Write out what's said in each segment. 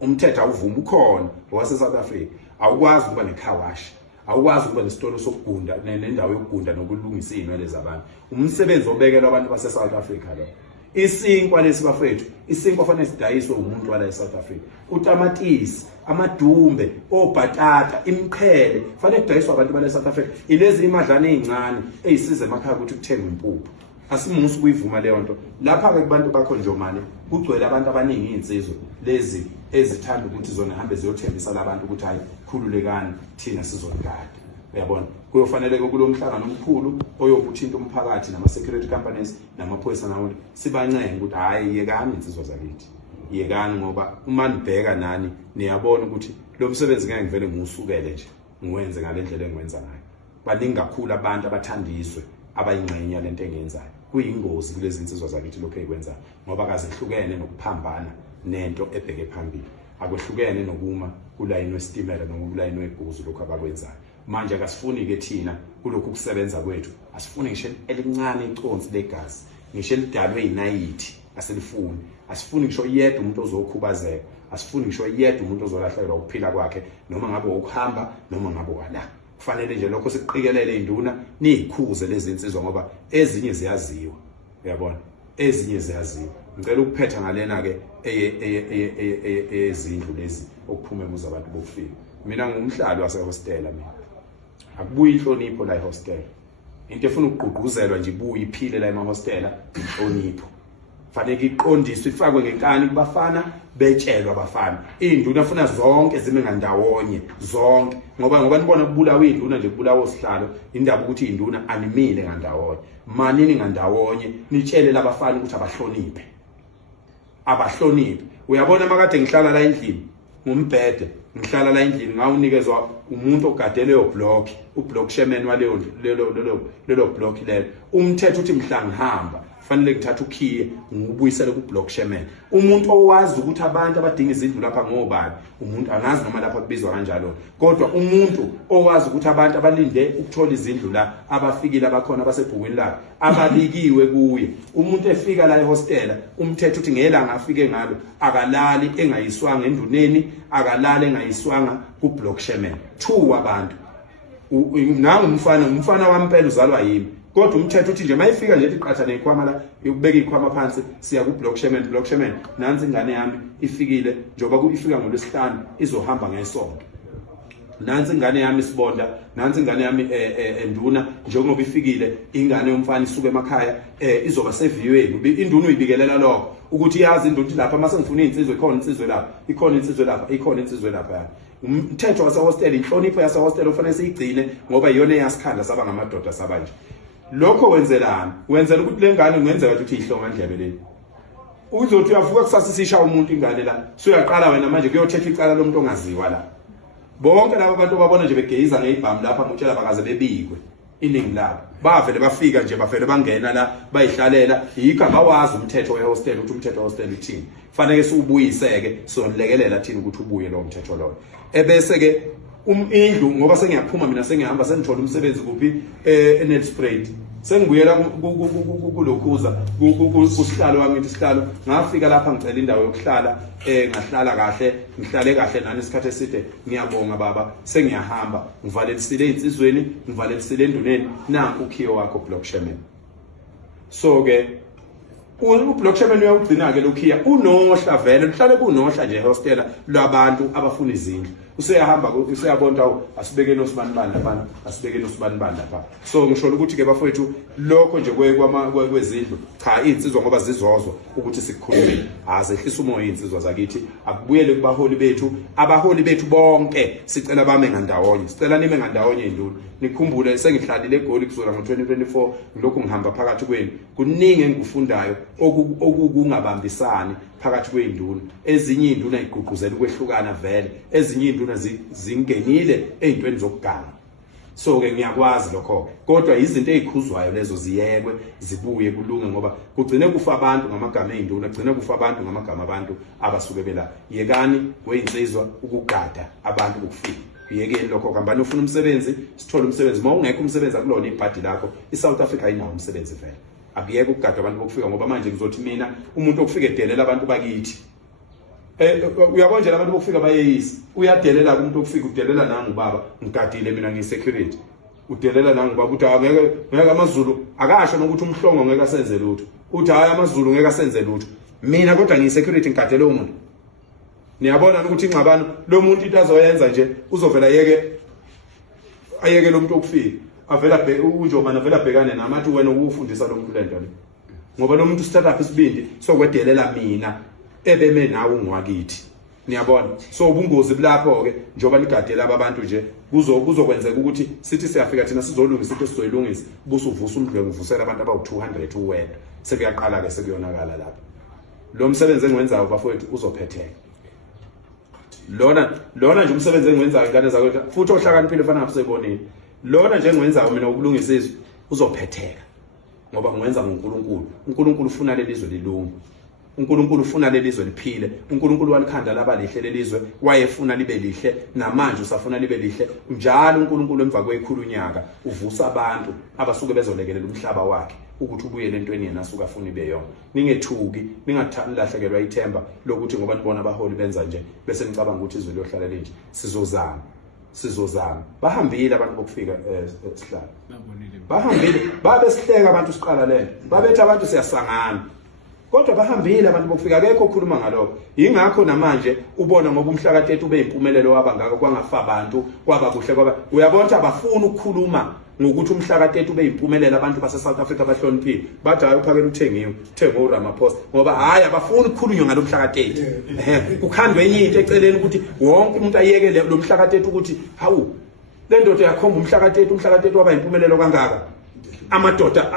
umthetho awuvumi ukhona wase South Africa awukwazi ukuba necar wash awukwazi ukuba nesitolo sokugunda nendawo yokugunda nokulungisa izinwele zabantu umsebenzi obekelwa abantu base South Africa lo isinkwa lesibafethu isinkwa fanele sidayiswe umuntu wala eSouth Africa utamatisi amadumbe obhatata imqhele fanele kudayiswe abantu bala eSouth Africa ilezi imadlana ezincane ezisiza emakhaya ukuthi kuthenge impuphu asimusi kuyivuma leyo nto lapha ke kubantu bakho njomane kugcwele abantu abaningi insizwe lezi ezithanda ukuthi zona hambe ziyothembisa labantu ukuthi hayi khululekani thina sizogada uyabona kuyofanele kulomhlangano omkhulu oyokuthinta umphakathi nama security companies namaphoyisa nawo sibancenga ukuthi hayi yekani insizwa zakithi yekani ngoba uma nibheka nani niyabona ukuthi lo msebenzi ngeke ngivele ngiusukele nje ngiwenze ngalendlela engikwenza ngayo baningi kakhulu abantu abathandiswe abayingxenye lento engenzayo kuyingozi kulezi insizwa zakithi lokho ekwenzayo ngoba kazehlukene nokuphambana nento ebheke phambili akwehlukene nokuma kulayini wesitimela noma kulayini weguzu lokho abakwenzayo manje akasifuni ke thina kulokhu kusebenza kwethu asifuni ngisho elincane iconsi legazi ngisho elidalwe inayithi aselifuni asifuni ngisho yedwa umuntu ozokhubazeka asifuni ngisho yedwa umuntu ozolahlekelwa ukuphila kwakhe noma ngabe ukuhamba noma ngabe wala kufanele nje lokho siqikelele induna nizikhuze lezi insizwa ngoba ezinye ziyaziwa uyabona ezinye ziyaziwa ngicela ukuphetha ngalena ke ezindlu lezi okuphuma emuza abantu bokufika mina ngumhlali wase hostela mina akubuyi inhlonipho la ehostel into efuna ukugqugquzelwa nje ibuye iphile la emahostela inhlonipho fanele iqondiswe ifakwe ngenkani kubafana betshelwa abafana induna afuna zonke zime ngandawonye zonke ngoba nibona kubulawa induna nje kubulawa osihlalo indaba ukuthi induna animile ngandawonye manini ngandawonye nitshele labafana ukuthi abahloniphe uyabona makade ngihlala la endlini ngumbhede ngihlala la endlini ngawunikezwa umuntu ogadele yo block ublock chairman waleyo lelo block lelo umthetho uthi mhla ngihamba fanele ngithatha ukhiye ngubuyisele ku block chairman umuntu owazi ukuthi abantu abadinga izindlu lapha ngobani umuntu angazi noma lapha kubizwa kanjalo kodwa umuntu owazi ukuthi abantu abalinde ukuthola izindlu la abafikile abakhona abasebhukwini la abalikiwe kuye umuntu efika la ehostela umthetho uthi ngelanga afike ngalo akalali engayiswanga enduneni akalali engayiswanga ku block chairman two abantu nangu umfana wampela uzalwa yimi kodwa umthetho uthi nje mayifika nje iqatha nezikhwama la ukubeka izikhwama phansi siya ku block chairman nansi ingane yami ifikile njoba ifika ngolwesihlanu izohamba ngesonto nansi ingane yami sibonda nansi ingane yami enduna njengoba ifikile ingane yomfana isuka emakhaya izoba seviyweni induna uyibikelela lokho ukuthi yazi induna lapha mase ngifuna insizwe ikhona insizwe lapha umthetho wase hostel inhlonipho yase hostel ufanele siyigcine ngoba iyona eyasikhanda saba ngamadoda sabanje lokho wenzelana wenzela ukuthi lengane ungenzeka ukuthi ihlonga ndlebe leni uzothi uyavuka kusasa sisha umuntu ingane la suyaqala wena manje kuyothetha icala lomuntu ongaziwa la bonke labo bantu babona nje begeyiza ngezibhamu lapha mutshela bakaze bebikwe iningi labo bavele bafika nje bafele bangena la bayihlalela yikho abawazi umthetho wehostel ukuthi umthetho wehostel uthini fanele siubuyiseke siyonlekelela thina ukuthi ubuye lo mthetho lo ebese ke indlu ngoba sengiyaphuma mina sengihamba sengithola umsebenzi kuphi eNelspruit sengibuyela kulokhuza kusihlalo wami isihlalo ngafika lapha ngicela indawo yokuhlala ngahlala kahle ngihlale kahle nani isikhathi eside ngiyabonga baba sengiyahamba ngivalelisile insizweni ngivalelisile enduneni nanku ukhiyo wakho block chairman so ke ublock chairman uyawugcina ke lokhiya unohla vele kuhlale kunohla nje hostela labantu abafuna izindlu useyahamba useyabona asibeke noSibanibani lapha so ngisho ukuthi ke bafowethu lokho nje kwezindlu cha insizwa ngoba zizozwa ukuthi sikukhulule azehlisa umoya insizwa zakithi akubuyele kubaholi bethu abaholi bethu bonke sicela bame ngandawonye sicela nime ngandawonye induna nikhumbule sengihlalile eGoli kusukela ngo2024 ngilokhu ngihamba phakathi kwenu kuningi engikufundayo okungabambisani phakathi kwezinduna ezinye izinduna igqugquzela ukwehlukana vele ezinye izinduna zingenile ezintweni zokuganga so ke ngiyakwazi lokho kodwa izinto ezikhuzwayo lezo ziyekwe zibuye kulunge ngoba kugcine kufa abantu ngamagama ezinduna kugcine kufa abantu ngamagama abantu abasuke bela yekani weyinsizwa ukugada abantu ukufika yekeni lokho kambani ufuna umsebenzi sithola umsebenzi mawungekho umsebenzi akulona ibhadi lakho iSouth Africa ayinawo umsebenzi vele akuyeke ukugada abantu bokufika ngoba manje ngizothi mina umuntu okufika edelela abantu bakithi uyabona nje abantu bokufika bayeyisi uyadelela umuntu okufika udelela nangu baba ngigadile mina ngisecurity udelela nangu baba uthi ngeke amaZulu akasho nokuthi umhlongo ngeke asenze lutho uthi hayi amaZulu ngeke asenze lutho mina kodwa ngisecurity ngigadele umuntu niyabona ukuthi ingxabano lo muntu into azoyenza nje uzovela ayeke lo muntu okufika avela uNjomana avela bhekane namathi wena ukufundisa lo muntu lento le ngoba lo muntu startup isibindi sokwedelela mina ebeme nawe ungwakithi niyabona so ubungozi bulapho ke njoba ligadela abantu nje kuzokwenzeka ukuthi sithi siyafika thina sizolungisa into sizoyilungisa buso uvusa umdleko uvusela abantu abawu200 uwedwa sekuyaqala ke sekuyonakala lapha lo msebenzi engiwenzayo bafowethu uzophetheka lona nje umsebenzi engiwenzayo ingane zakwethu futhi ohlakaniphile fana ngabusebonini lona nje engiwenzayo mina ukulungisa izwe uzophetheka ngoba ngiwenza ngoNkulunkulu ufuna lelizwe lilunge uNkulunkulu ufuna lelizwe liphile uNkulunkulu walikhanda laba lihle lelizwe wayefuna libe lihle namanje usafuna libe lihle njalo uNkulunkulu emva kwekhulunyaka uvusa abantu abasuke bezolekelela umhlaba wakhe ukuthi ubuyele entweni yena asuka afuna ibe yona ningethuki ningathani lahlekelwa ithemba lokuthi ngoba nibona abaholi benza nje bese nicabanga ukuthi izwe liyohlala linje sizozama bahambile abantu bokufika esihlala bahambile babesihleka abantu siqala lento babethi abantu siyasangana kodwa bahambile abantu bokufika akekho okhuluma ngalokho ingakho namanje ubona ngoba umhlaka 30 ube impumelelo wabangaka kwangafa abantu kwaba kuhle kwaba uyabona abafuna ukukhuluma ngokuthi umhlaka 30 ube impumelelo abantu base South Africa bahloniphile bathi hayi uphakela uthengiwe uthenga uRamaphosa ngoba hayi abafuni ukukhulunywa ngalomhlaka 30 ukhandwe enye into eceleni ukuthi wonke umuntu ayeke lo mhlaka 30 ukuthi hawu le ndoda yakhomba umhlaka 30 waba impumelelo kangaka amadoda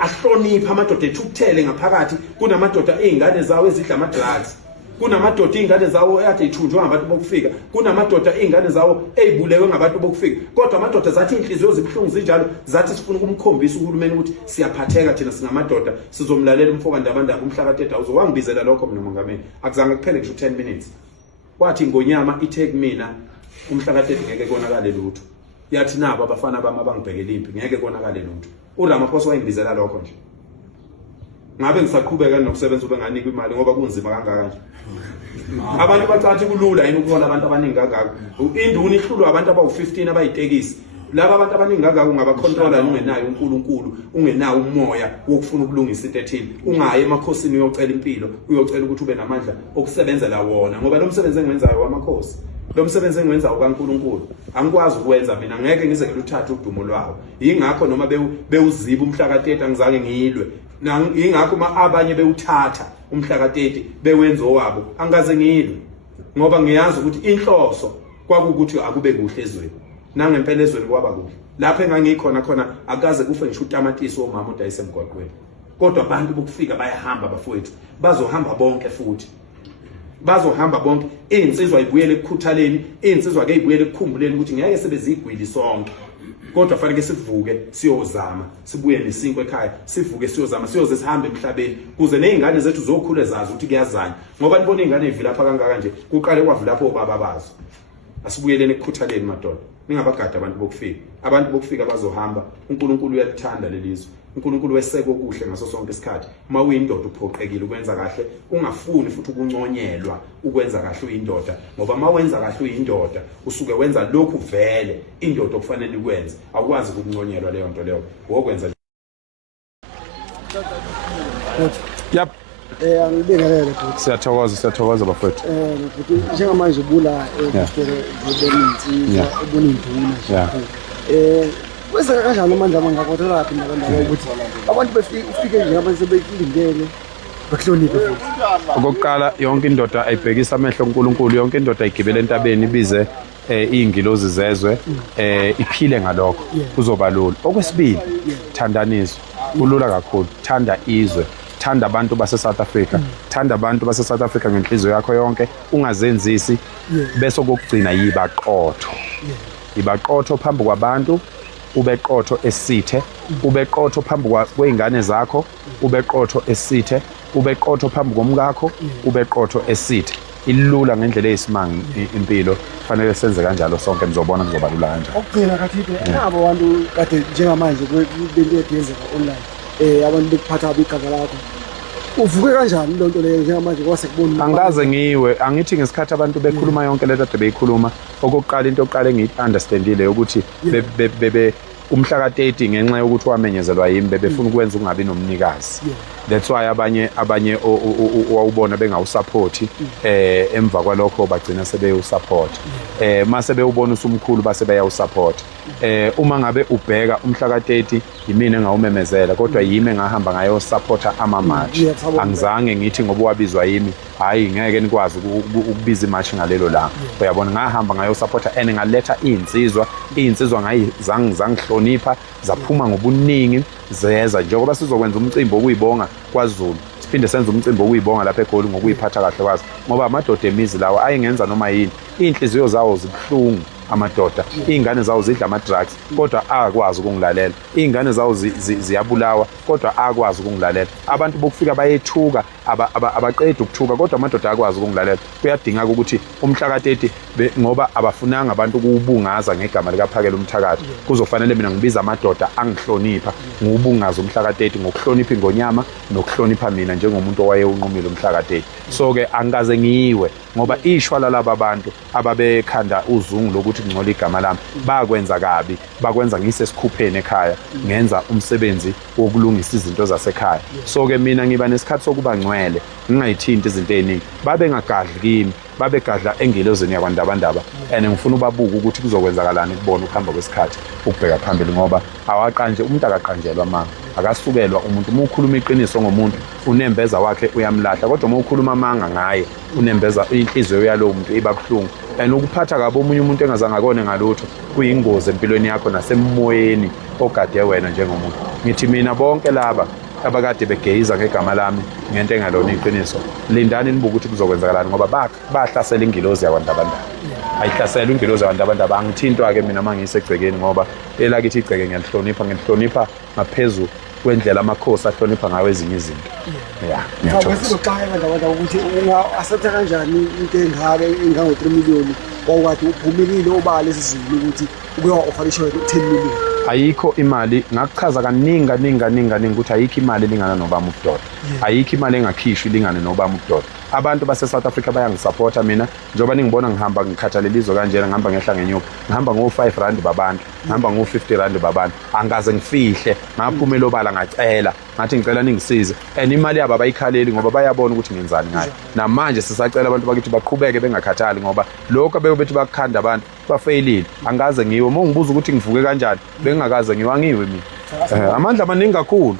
ahlonipha amadoda ethukuthele ngaphakathi kunamadoda ezingane zawo ezidla amadrugs kunamadoda izingane zawo ekade ithunjwe ngabantu bokufika kunamadoda izingane zawo ezibulewe ngabantu bokufika kodwa amadoda zathi inhliziyo zibhlungu zinjalo zathi sifuna ukumkhombisa uhulumeni ukuthi siyaphatheka thina singamadoda sizomlalela umfoka ndabandaba umhlaka 30 uzowangibizela lokho mina mongameli akuzange kuphele ngisho 10 minutes wathi ngonyama ithe kumina umhlaka 30 ngeke konakale lutho yathi nabo abafana bami abangibhekela impi ngeke konakale lutho uRamaphosa wayengibizela lokho nje ngabe ngisaqhubeka nokusebenza ube nganikwa imali ngoba kunzima kangaka nje abantu bacathi kulula yini ukubona abantu abaningi kangaka induna ihlulwa abantu abawu15 abayitekisi laba abantu abaningi kangaka ungabacontrola ungenayo uNkulunkulu ungenayo umoya wokufuna ukulungisa into ethile ungaye emakhosini uyocela impilo uyocela ukuthi ube namandla okusebenzela wona ngoba lo msebenzi engiwenzayo wamakhosi lo msebenzi engiwenza ukaNkulunkulu angikwazi ukwenza mina ngeke ngize ngiluthathe udumo lwawo ingakho noma bewuziba umhlaka 30 angizange ngiyilwe ingakho abanye bewuthatha umhlaka 30 bewenza owabo angaze ngiyilwe ngoba ngiyazi ukuthi inhloso kwakukuthi akube kuhle ezweni nangempela ezweni kwaba kuhle lapho engangikhona khona akaze kufe ngisho utamatisi omama udayise emgwaqweni kodwa abantu bokufika bayahamba bafowethu bazohamba bonke futhi bazohamba bonke insizwa ibuyele ekukhuthaleni insizwa ke ibuyele ekukhumbuleni ukuthi ngeke sebezigwili sonke kodwa fanele sivuke siyozama sibuye nesinkwe ekhaya sivuke siyozama siyoze sihambe emhlabeni kuze nezingane zethu zokhule zazi ukuthi kuyazanya ngoba nibona izingane ezivila lapha kangaka nje kuqale kwavula lapho obaba bazo asibuyeleni ekukhuthaleni madoda ningabagada abantu bokufika bazohamba uNkulunkulu uyalithanda lelizwe uNkulunkulu weseke okuhle ngaso sonke isikhathi uma uyindoda uphoqekile ukwenza kahle ungafuni futhi ukunconyelwa ukwenza kahle uyindoda ngoba uma wenza kahle uyindoda usuke wenza lokhu vele indoda okufanele ikwenze awukwazi ukunconyelwa leyo nto leyo wokwenza yep angibingelele futhi siyathokoza bafowethu futhi njengamanje ubula eboninduna kweseka kanjani manje abangakothola laphi nabandawo ukuthi abantu ufike nje abantu sebekilindele bakuhloniphe futhi okokuqala yonke indoda ayibhekisa amehlo uNkulunkulu yonke indoda ayigibele entabeni ibize izingilozi zezwe iphile ngalokho kuzoba lula okwesibili thandanizwe kulula kakhulu thanda izwe thanda abantu base South Africa thanda abantu base South Africa ngenhliziyo yakho yonke ungazenzisi bese kokugcina yibaqotho phambi kwabantu ubeqotho esithe ubeqotho phambi kweingane zakho ubeqotho esithe ubeqotho phambi komkakho ubeqotho esithe ilula ngendlela eyisimanga impilo fanele senze kanjalo sonke nizobona kuzoba lula kanjalo okugcina kathike nabo abantu kade njengamanje bento yedenzeka online abantu bekuphatha abigaba lakho uvuke kanjani lonto leyo njengamanje kwase kubona Angikaze ngiwe angithi ngesikhathi abantu bekhuluma yonke lento ade beyikhuluma okokuqala into yokuqala engiyi-understandile ukuthi umhla ka-30 ngenxa yokuthi wamenyezelwa yimi bebefuna ukwenza ukungabi nomnikazi. That's why abanye wawubona bengawusupporti emva kwalokho bagcina sebeyusupport. Mase bewubona usumkhulu base beyawusupport. Uma ngabe ubheka umhla ka-30 yimina engawumemezela kodwa yimi engahamba ngayo supporta ama-march. Angizange ngithi ngoba wabizwa yimi hayi ngeke nikwazi ukubiza imarch ngalelo langa. Uyabona ngahamba ngayo supporta and ngaletha iy'nsizwa zangihlonipha zaphuma ngobuningi zeza njengoba sizokwenza umcimbi wokuyibonga kwaZulu siphinde senze umcimbi wokuyibonga lapha eGoli ngokuyiphatha kahle kwazi ngoba amadoda emizi lawo ayengenza noma yini iy'nhliziyo zawo zibuhlungu amadoda iy'ngane zawo zidla ama-drugs kodwa akwazi ukungilalela iy'ngane zawo ziyabulawa kodwa akwazi ukungilalela abantu bokufika bayethuka abaqedi ukuthuka kodwa amadoda akwazi ukungilalela kuyadingeka ukuthi umhla ka-30 ngoba abafunanga abantu ukuwubungaza ngegama likaPhakela Umthakathi kuzofanele mina ngibiza amadoda angihlonipha ngiwubungaza umhla ka-30 ngokuhlonipha ingonyama nokuhlonipha mina njengomuntu owayewunqumile umhla ka-30 so-ke angikaze ngiyiwe ngoba ishwala laba abantu ababekhanda uzungu lokuthi ngcola igama lami bakwenza kabi bakwenza ngisesikhupheni ekhaya ngenza umsebenzi wokulungisa izinto zasekhaya so-ke mina ngiba nesikhathi sokuba ngcwele ngingayithinti izinto ey'ningi babengagadli kimi babegadla engilozini yakwandabandaba and ngifuna ubabuka ukuthi kuzokwenzakalani kubona ukuhamba kwesikhathi ukubheka phambili ngoba umuntu akaqanjelwa amanga akasukelwa umuntu uma ukhuluma iqiniso ngomuntu unembeza wakhe uyamlahla kodwa uma ukhuluma amanga ngaye unembeza inhliziyo yalowo muntu iba buhlungu and ukuphatha kabi omunye umuntu engazange akone ngalutho kuyingozi empilweni yakho nasemoyeni ogade wena njengomuntu ngithi mina bonke laba abakade begeyiza ngegama lami ngento engalona iqiniso lindani nibuka ukuthi kuzokwenzakalani ngoba bahlasela ingilozi yakwandabandaba ayihlasela ingilozi yakwandabandaba angithintwa-ke mina uma ngiyisegcekeni ngoba elakithi igceke ngiyalihlonipha ngaphezu kwendlela amakhosi ahlonipha ngayo ezinye izinto ngiyathokoza ukuthi unga-accepta kanjani into engango-3 million wawukade uphumilile obala esizulu ukuthi ukuya-offer ishoyo 10 million ayikho imali ngakuchaza kaningi ukuthi ayikho imali elingana nobama ubudoda ayikho imali engakhishwa ilingane nobama ubudoda abantu base-South Africa bayangisupporta mina njengoba ningibona ngihamba ngikhathalela izwe kanjena ngihamba ngehla ngenyuka ngihamba ngo-5 rand babantu ngihamba ngo-50 rand babantu angikaze ngifihle ngaphumela obala ngacela ngathi ngicela ningisize and imali yabo abayikhaleli ngoba bayabona ukuthi ngenzani ngayo namanje sisacela abantu bakithi baqhubeke bengakhathali ngoba lokho bethi bakukhanda abantu bafeyilile angikaze ngiwe uma ungibuza ukuthi ngivuke kanjani bengingakaze ngiwangiwe mina amandla amaningi kakhulu